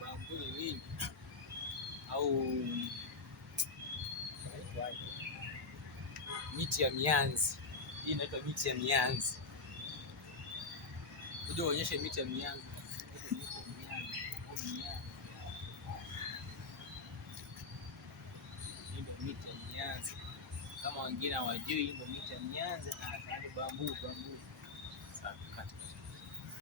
bambu ni nini? Au miti ya mianzi. Hii inaitwa miti ya mianzi. Ndio uonyeshe miti ya mianzi. Ndio miti ya mianzi. Kama wengine hawajui, ndio miti ya mianzi na bambu.